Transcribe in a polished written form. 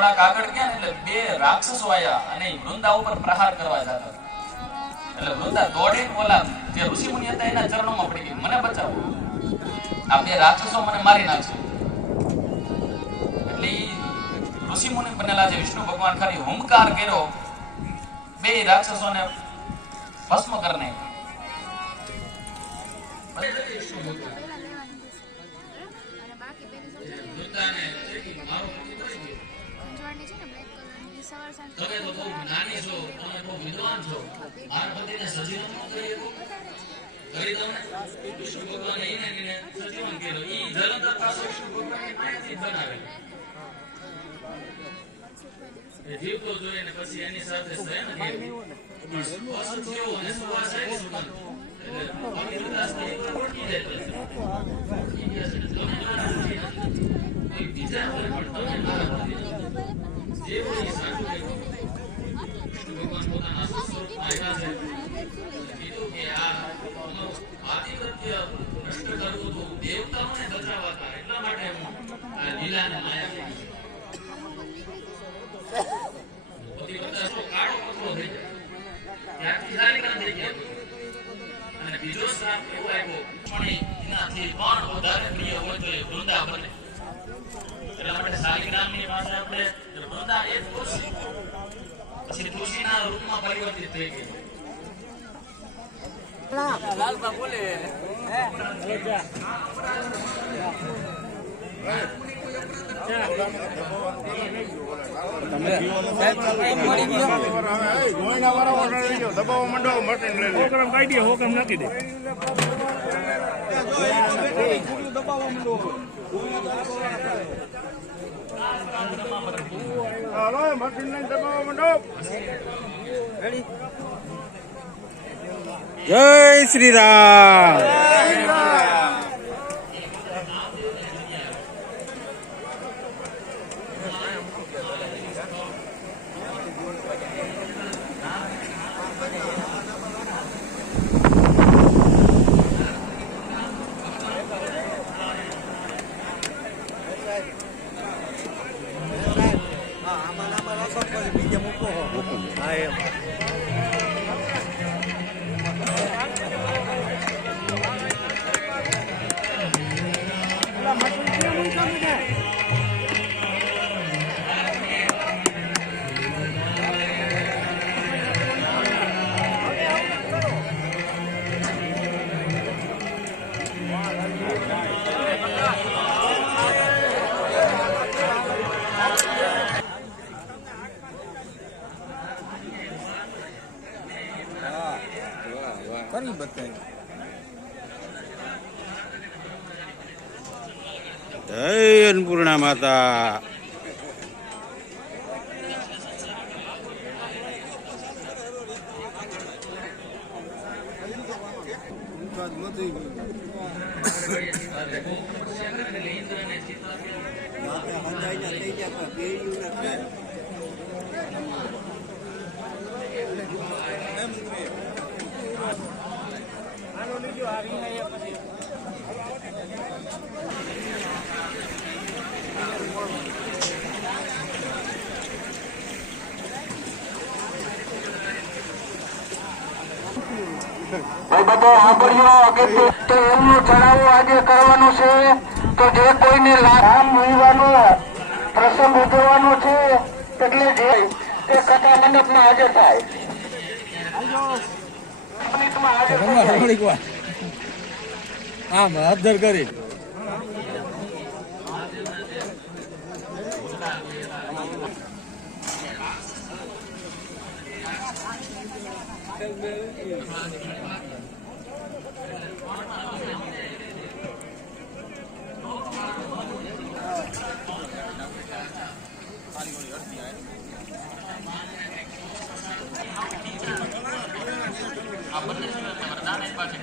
થોડાક આગળ ગયા ને એટલે બે રાક્ષસો આયા અને વૃંદા ઉપર પ્રહાર કરવા જતા. એટલે વૃંદા દોડીને બોલા જે ઋષિ મુનિ હતા એના ચરણોમાં પડી ગઈ, મને બચાવો, આ બે રાક્ષસો મને મારી નાખશે. એટલે ઋષિ મુનિ બનેલા છે વિષ્ણુ ભગવાન ખાલી હુંકાર કર્યો, બે રાક્ષસોને ભસ્મ કરી નાખ્યા. તમે તો બહુ જ્ઞાની છો, તમે બહુ વિદ્વાન છો, મારા પતિને સજીવન કરી દો ને. વિષ્ણુ ભગવાને એને સજીવન કર્યો. ઈ જલંધર પાછો વિષ્ણુ ભગવાનની માયાથી બનાવેલો. એ જીવતો જોઈએ ને પછી એની સાથે શયન કર્યું. સ્પર્શ થયો અને સુવાસ આવી સુગંધ. એટલે પવિત્રતાથી એક ઓળખી જાય તો બીજા હોય પણ તમે મારા પતિ જેવો ઈ સાચું કર્યું. વિષ્ણુ ભગવાન પોતાના સ્વરૂપમાં આવ્યા છે. કીધું કે આ આધિપત્ય નષ્ટ કરવું હતું, દેવતાઓને બચાવવા હતા, એટલા માટે હું આ લીલાને માયા કરી. પતિવ્રતા તો કાળો પથરો થઈ જાય, ત્યારથી શાલિગ્રામ થઈ ગયા. અને બીજો શ્રાપ એવો આવ્યો, પણ એનાથી પણ વધારે પ્રિય હોય તો એ વૃંદા બને. એટલા માટે શાલિગ્રામની પાસે આપણે વૃંદા એ જ તુલસી, પછી તુલસીના રૂપમાં પરિવર્તિત થઈ ગઈ. લાલબા બોલે હોકમ નાખી દે. જય શ્રી રામ. કરી બતાવી. જય અન્નપૂર્ણા માતા. બધો સાંભળ્યો કે તો એમનું ચડાવો આજે કરવાનું છે. તો જે કોઈને રામ વિવાનો પ્રસંગ ઉજવવાનો છે એટલે જે તે કથા મંડપમાં હાજર થાય. આમ હાથ ધર કરી આ બંને વરદાન આપ્યા છે.